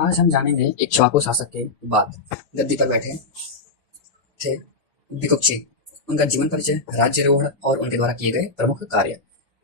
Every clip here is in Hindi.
आज हम जानेंगे इक्ष्वाकु शासक के बाद गद्दी पर बैठे थे विकुक्षी, उनका जीवन परिचय, राज्यारोहण और उनके द्वारा किए गए प्रमुख कार्य।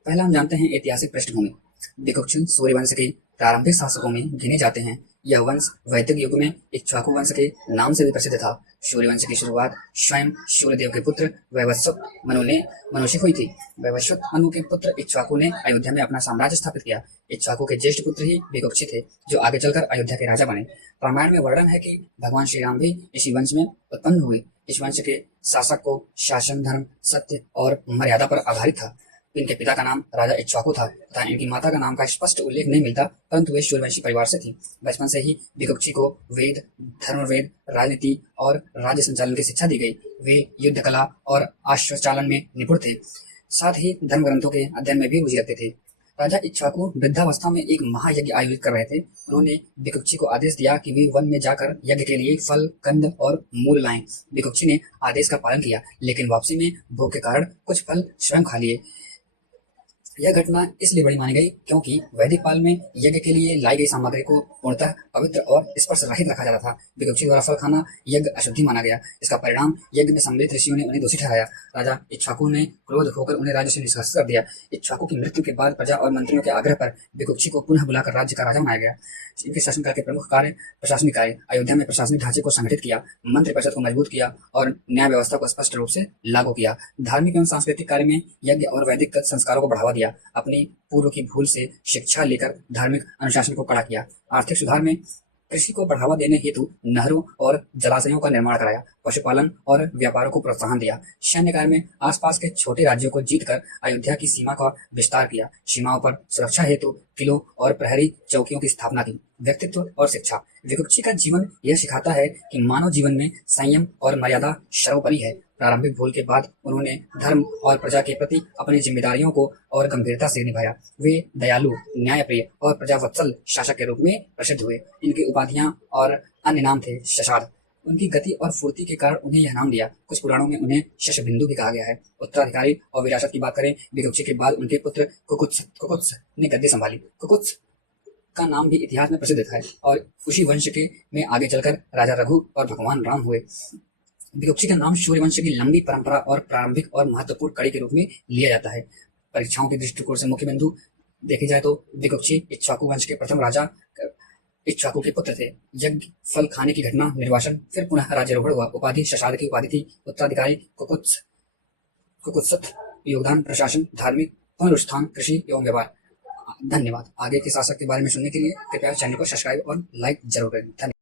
पहला हम जानते हैं ऐतिहासिक पृष्ठभूमि। विकुक्षी सूर्य वंश के प्रारंभिक शासकों में गिने जाते हैं। यह वंश वैदिक युग में इक्ष्वाकु वंश के नाम से भी प्रसिद्ध था। सूर्य वंश की शुरुआत स्वयं सूर्यदेव के पुत्र वैवस्वत मनु से हुई थी। वैवस्वत मनु के पुत्र इक्ष्वाकु ने अयोध्या में अपना साम्राज्य स्थापित किया। इक्ष्वाकु के ज्येष्ठ पुत्र ही विकुक्षी थे, जो आगे चलकर अयोध्या के राजा बने। रामायण में वर्णन है कि भगवान श्री राम भी इसी वंश में उत्पन्न हुए। इस वंश के शासक को शासन, धर्म, सत्य और मर्यादा पर आधारित था। इनके पिता का नाम राजा इक्ष्वाकु था तथा इनकी माता का नाम का स्पष्ट उल्लेख नहीं मिलता, परंतु वे सूर्यवंशी परिवार से थी। बचपन से ही विकुक्षी को वेद, धर्मवेद, राजनीति और राज्य संचालन की शिक्षा दी गई। वे युद्ध कला और अश्वचालन में निपुण थे, साथ ही धर्म ग्रंथों के अध्ययन में भी रुचि रखते थे। राजा इक्ष्वाकु वृद्धावस्था में एक महायज्ञ आयोजित कर रहे थे। उन्होंने विकुक्षी को आदेश दिया कि वे वन में जाकर यज्ञ के लिए फल, कंद और मूल लाएं। विकुक्षी ने आदेश का पालन किया, लेकिन वापसी में भूख के कारण कुछ फल स्वयं खा लिए। यह घटना इसलिए बड़ी मानी गई क्योंकि वैदिक काल में यज्ञ के लिए लाई गई सामग्री को पूर्णतः पवित्र और स्पर्श रहित रखा जाता था। विकुक्षी द्वारा फल खाना यज्ञ अशुद्धि माना गया। इसका परिणाम यज्ञ में सम्मिलित ऋषियों ने उन्हें दोषी ठहराया। राजा इक्ष्वाकु ने क्रोध होकर उन्हें राज्य से निष्कासित कर दिया। इक्ष्वाकु की मृत्यु के बाद प्रजा और मंत्रियों के आग्रह पर विकुक्षी को पुनः बुलाकर राज्य का राजा बनाया गया। इनके शासनकाल के प्रमुख कार्य प्रशासनिक कार्य। अयोध्या में प्रशासनिक ढांचे को संगठित किया, मंत्रि परिषद को मजबूत किया और न्याय व्यवस्था को स्पष्ट रूप से लागू किया। धार्मिक एवं सांस्कृतिक कार्य में यज्ञ और वैदिक संस्कारों को बढ़ावा दिया। अपनी पूर्व की भूल से शिक्षा लेकर धार्मिक अनुशासन को कड़ा किया। आर्थिक सुधार में कृषि को बढ़ावा देने हेतु नहरों और जलाशयों का निर्माण कराया। पशुपालन और व्यापारों को प्रोत्साहन दिया। सैन्य कार्य में आसपास के छोटे राज्यों को जीतकर अयोध्या की सीमा का विस्तार किया। सीमाओं पर सुरक्षा हेतु किलों और प्रहरी चौकियों की स्थापना की। व्यक्तित्व और शिक्षा। विकुक्षी का जीवन यह सिखाता है कि मानव जीवन में संयम और मर्यादा सर्वोपरि है। प्रारंभिक भूल के बाद उन्होंने धर्म और प्रजा के प्रति अपनी जिम्मेदारियों को और गंभीरता से निभाया। वे दयालु, न्यायप्रिय और प्रजावत्सल शासक के रूप में प्रसिद्ध हुए। इनकी उपाधियां और अन्य नाम थे शशाद। उनकी गति और फुर्ती के कारण उन्हें यह नाम दिया। कुछ पुराणों में उन्हें शशबिंदु भी कहा गया है। उत्तराधिकारी और विरासत की बात करें, विकुक्षी के बाद उनके पुत्र कुकुत्स ने गद्दी संभाली। कुकुत्स का नाम भी इतिहास में प्रसिद्ध है और उसी वंश के में आगे चलकर राजा रघु और भगवान राम हुए। विकुक्षी का नाम सूर्यवंश की लंबी परंपरा और प्रारंभिक और महत्वपूर्ण कड़ी के रूप में लिया जाता है। परीक्षाओं के दृष्टिकोण से मुख्य बिंदु देखे जाए तो विकुक्षी इक्ष्वाकु वंश के प्रथम राजा इक्ष्वाकु के पुत्र थे। यज्ञ, फल खाने की घटना, निर्वासन, फिर पुनः राज्यारोहण हुआ। उपाधि शशाद की उपाधि थी। उत्तराधिकारी कुकुत्सथ। योगदान प्रशासन, धार्मिक, पुनरुत्थान, कृषि एवं व्यापार। धन्यवाद। आगे के शासक के बारे में सुनने के लिए कृपया चैनल को सब्सक्राइब और लाइक जरूर करें। धन्यवाद।